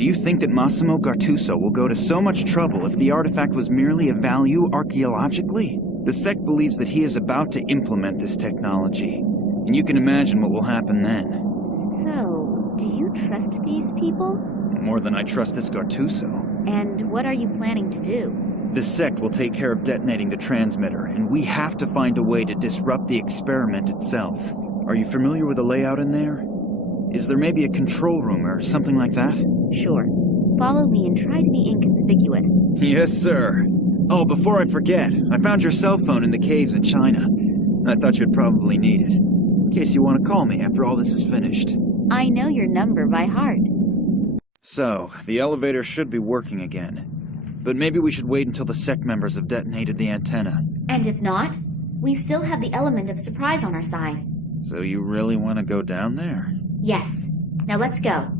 Do you think that Massimo Gattuso will go to so much trouble if the artifact was merely of value archaeologically? The sect believes that he is about to implement this technology, and you can imagine what will happen then. So, do you trust these people? More than I trust this Gattuso. And what are you planning to do? The sect will take care of detonating the transmitter, and we have to find a way to disrupt the experiment itself. Are you familiar with the layout in there? Is there maybe a control room or something like that? Sure. Follow me and try to be inconspicuous. Yes, sir. Oh, before I forget, I found your cell phone in the caves in China. I thought you'd probably need it, in case you want to call me after all this is finished. I know your number by heart. So, the elevator should be working again. But maybe we should wait until the sect members have detonated the antenna. And if not, we still have the element of surprise on our side. So you really want to go down there? Yes. Now let's go.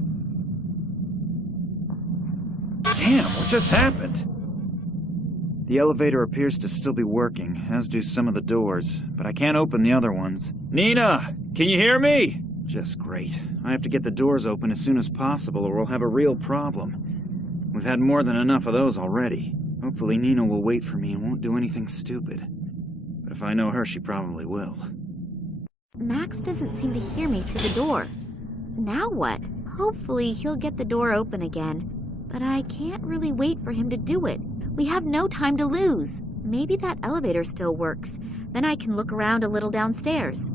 Damn, what just happened? The elevator appears to still be working, as do some of the doors, but I can't open the other ones. Nina, can you hear me? Just great. I have to get the doors open as soon as possible or we'll have a real problem. We've had more than enough of those already. Hopefully Nina will wait for me and won't do anything stupid. But if I know her, she probably will. Max doesn't seem to hear me through the door. Now what? Hopefully he'll get the door open again. But I can't really wait for him to do it. We have no time to lose. Maybe that elevator still works. Then I can look around a little downstairs.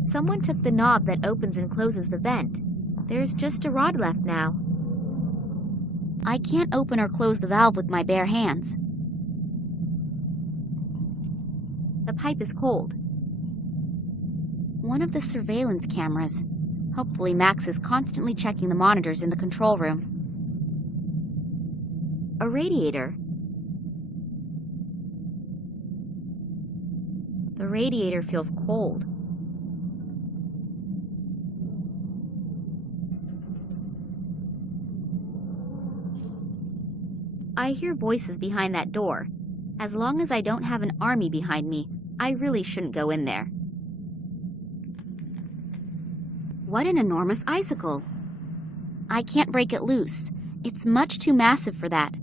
Someone took the knob that opens and closes the vent. There's just a rod left now. I can't open or close the valve with my bare hands. The pipe is cold. One of the surveillance cameras. Hopefully Max is constantly checking the monitors in the control room. A radiator. The radiator feels cold. I hear voices behind that door. As long as I don't have an army behind me, I really shouldn't go in there. What an enormous icicle! I can't break it loose. It's much too massive for that.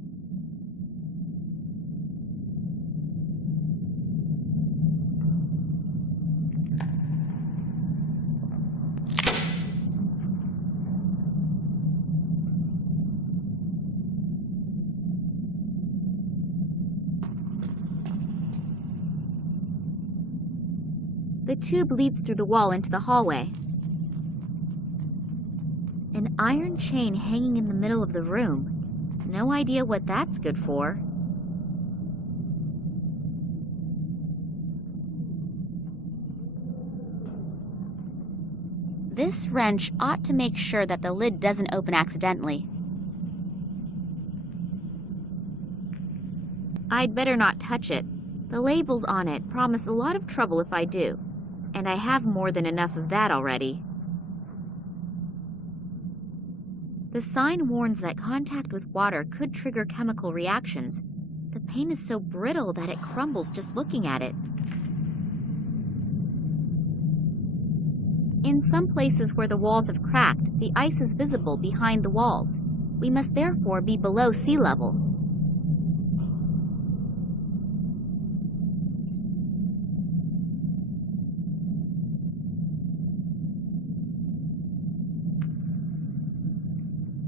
The tube leads through the wall into the hallway. An iron chain hanging in the middle of the room. No idea what that's good for. This wrench ought to make sure that the lid doesn't open accidentally. I'd better not touch it. The labels on it promise a lot of trouble if I do. And I have more than enough of that already. The sign warns that contact with water could trigger chemical reactions. The paint is so brittle that it crumbles just looking at it. In some places where the walls have cracked, the ice is visible behind the walls. We must therefore be below sea level.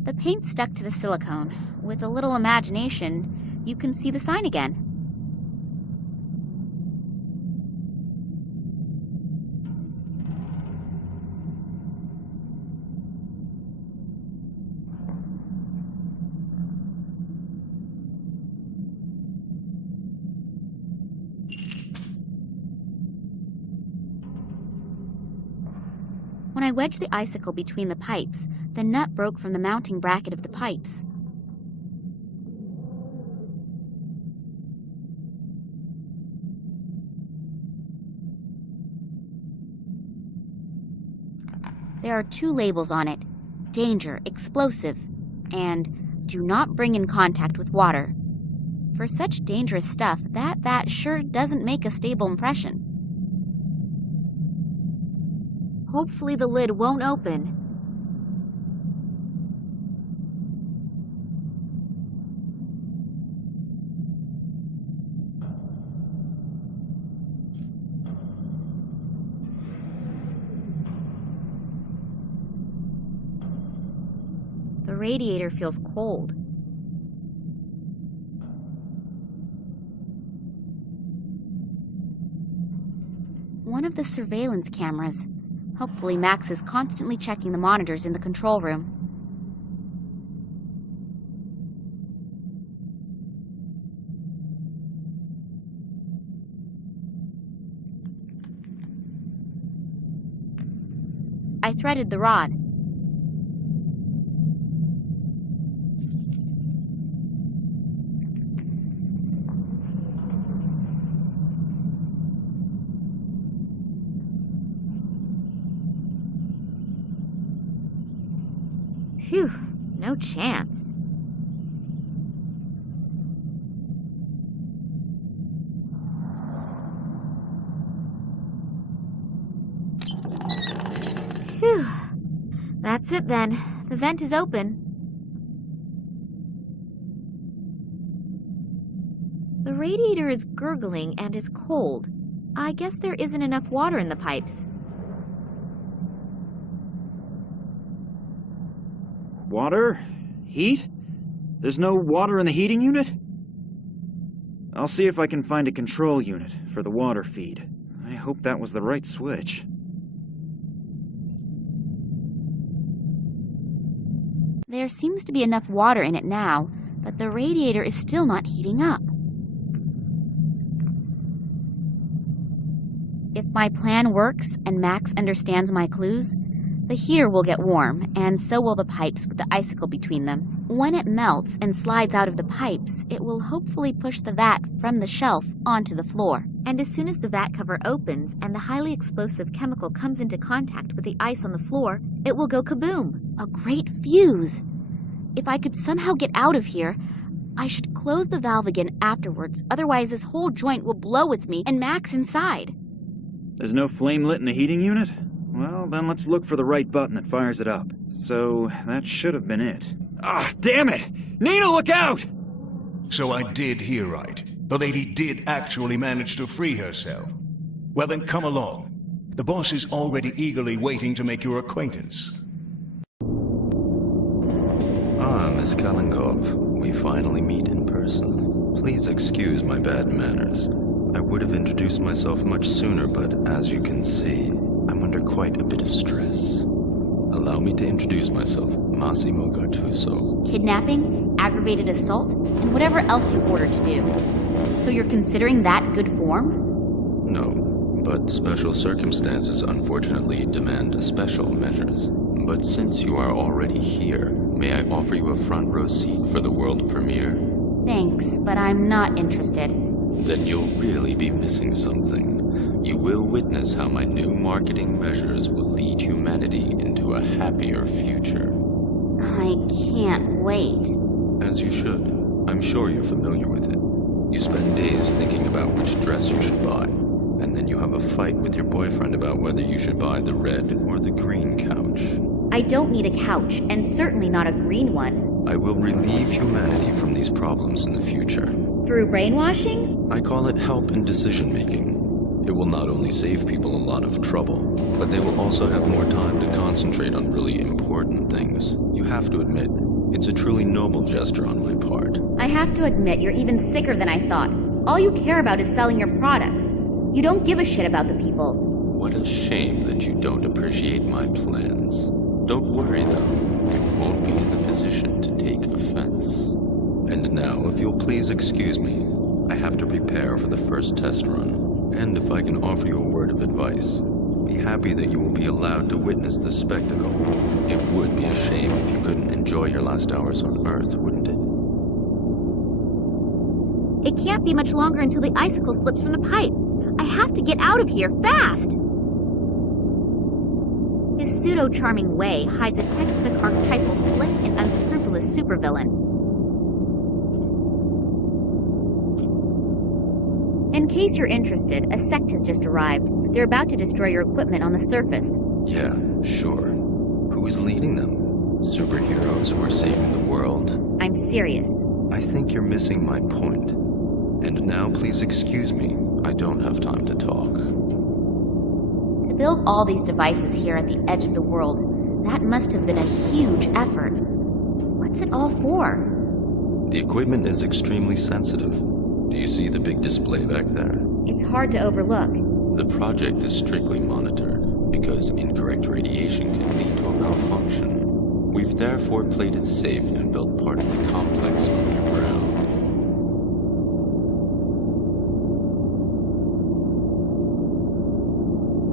The paint stuck to the silicone. With a little imagination, you can see the sign again. When I wedged the icicle between the pipes, the nut broke from the mounting bracket of the pipes. There are two labels on it: danger, explosive, and do not bring in contact with water. For such dangerous stuff, that sure doesn't make a stable impression. Hopefully the lid won't open. The radiator feels cold. One of the surveillance cameras. Hopefully Max is constantly checking the monitors in the control room. I threaded the rod. Phew, no chance. Phew. That's it then. The vent is open. The radiator is gurgling and is cold. I guess there isn't enough water in the pipes. Water? Heat? There's no water in the heating unit? I'll see if I can find a control unit for the water feed. I hope that was the right switch. There seems to be enough water in it now, but the radiator is still not heating up. If my plan works and Max understands my clues, the heater will get warm, and so will the pipes with the icicle between them. When it melts and slides out of the pipes, it will hopefully push the vat from the shelf onto the floor. And as soon as the vat cover opens and the highly explosive chemical comes into contact with the ice on the floor, it will go kaboom! A great fuse! If I could somehow get out of here, I should close the valve again afterwards, otherwise this whole joint will blow with me and Max inside. There's no flame lit in the heating unit? Well, then let's look for the right button that fires it up. So, that should have been it. Ah, damn it! Nina, look out! So I did hear right. The lady did actually manage to free herself. Well then, come along. The boss is already eagerly waiting to make your acquaintance. Ah, Miss Kalenkov. We finally meet in person. Please excuse my bad manners. I would have introduced myself much sooner, but as you can see, I'm under quite a bit of stress. Allow me to introduce myself, Massimo Gattuso. Kidnapping, aggravated assault, and whatever else you order to do. So you're considering that good form? No, but special circumstances unfortunately demand special measures. But since you are already here, may I offer you a front row seat for the world premiere? Thanks, but I'm not interested. Then you'll really be missing something. You will witness how my new marketing measures will lead humanity into a happier future. I can't wait. As you should. I'm sure you're familiar with it. You spend days thinking about which dress you should buy, and then you have a fight with your boyfriend about whether you should buy the red or the green couch. I don't need a couch, and certainly not a green one. I will relieve humanity from these problems in the future. Through brainwashing? I call it help in decision-making. It will not only save people a lot of trouble, but they will also have more time to concentrate on really important things. You have to admit, it's a truly noble gesture on my part. I have to admit, you're even sicker than I thought. All you care about is selling your products. You don't give a shit about the people. What a shame that you don't appreciate my plans. Don't worry, though. You won't be in the position to take offense. And now, if you'll please excuse me, I have to prepare for the first test run. And if I can offer you a word of advice, be happy that you will be allowed to witness this spectacle. It would be a shame if you couldn't enjoy your last hours on Earth, wouldn't it? It can't be much longer until the icicle slips from the pipe. I have to get out of here, fast! His pseudo-charming way hides a textbook archetypal slick and unscrupulous supervillain. In case you're interested, a sect has just arrived. They're about to destroy your equipment on the surface. Yeah, sure. Who's leading them? Superheroes who are saving the world? I'm serious. I think you're missing my point. And now please excuse me. I don't have time to talk. To build all these devices here at the edge of the world, that must have been a huge effort. What's it all for? The equipment is extremely sensitive. Do you see the big display back there? It's hard to overlook. The project is strictly monitored, because incorrect radiation can lead to a malfunction. We've therefore played it safe and built part of the complex underground.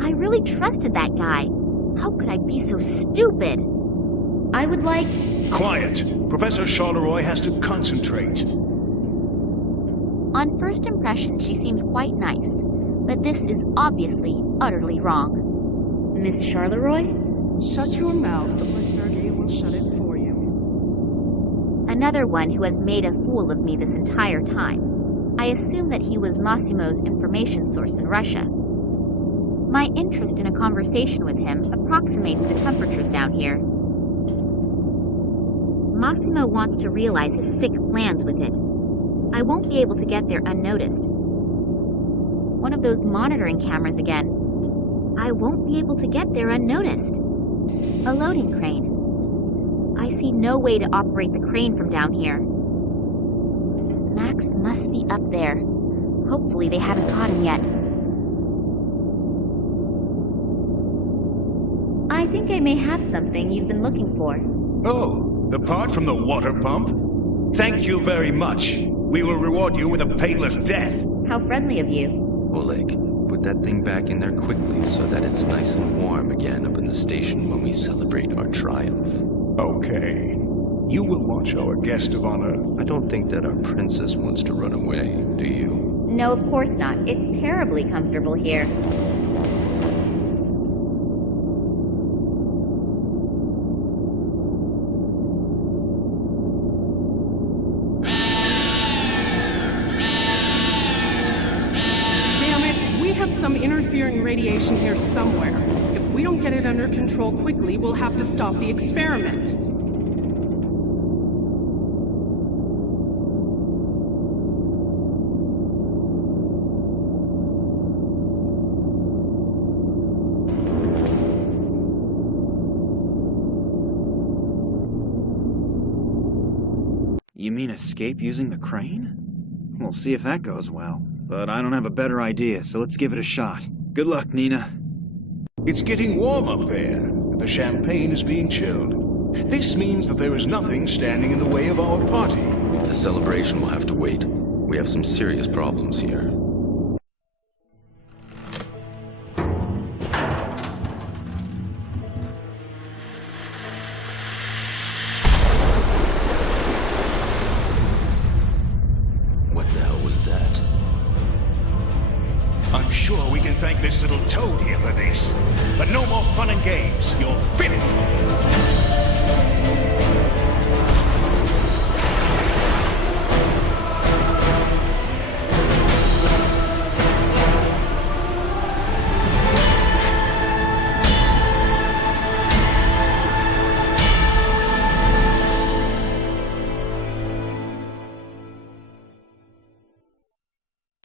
I really trusted that guy. How could I be so stupid? I would like... Quiet! Professor Charleroi has to concentrate. On first impression, she seems quite nice, but this is obviously utterly wrong. Miss Charleroi? Shut your mouth, or Sergei will shut it for you. Another one who has made a fool of me this entire time. I assume that he was Massimo's information source in Russia. My interest in a conversation with him approximates the temperatures down here. Massimo wants to realize his sick plans with it. I won't be able to get there unnoticed. One of those monitoring cameras again. I won't be able to get there unnoticed. A loading crane. I see no way to operate the crane from down here. Max must be up there. Hopefully they haven't caught him yet. I think I may have something you've been looking for. Oh, the part from the water pump? Thank you very much. We will reward you with a painless death. How friendly of you. Oleg, put that thing back in there quickly so that it's nice and warm again up in the station when we celebrate our triumph. Okay. You will watch our guest of honor. I don't think that our princess wants to run away, do you? No, of course not. It's terribly comfortable here. Some interfering radiation here somewhere. If we don't get it under control quickly, we'll have to stop the experiment. You mean escape using the crane? We'll see if that goes well. But I don't have a better idea, so let's give it a shot. Good luck, Nina. It's getting warm up there. The champagne is being chilled. This means that there is nothing standing in the way of our party. The celebration will have to wait. We have some serious problems here. What the hell was that? I'm sure we can thank this little toad here for this. But no more fun and games. You're finished.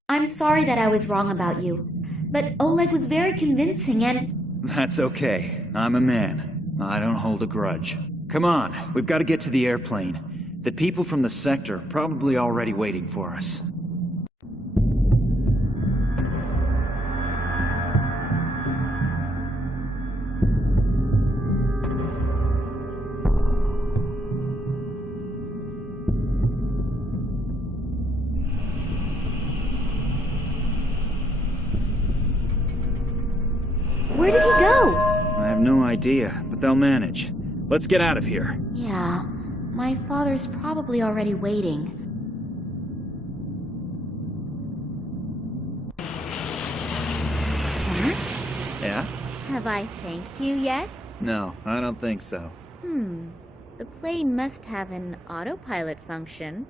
I'm sorry that I was wrong about you, but Oleg was very convincing and... That's okay. I'm a man. I don't hold a grudge. Come on, we've got to get to the airplane. The people from the sector are probably already waiting for us. Where did he go? I have no idea, but they'll manage. Let's get out of here. Yeah, my father's probably already waiting. Max? Yeah? Have I thanked you yet? No, I don't think so. The plane must have an autopilot function.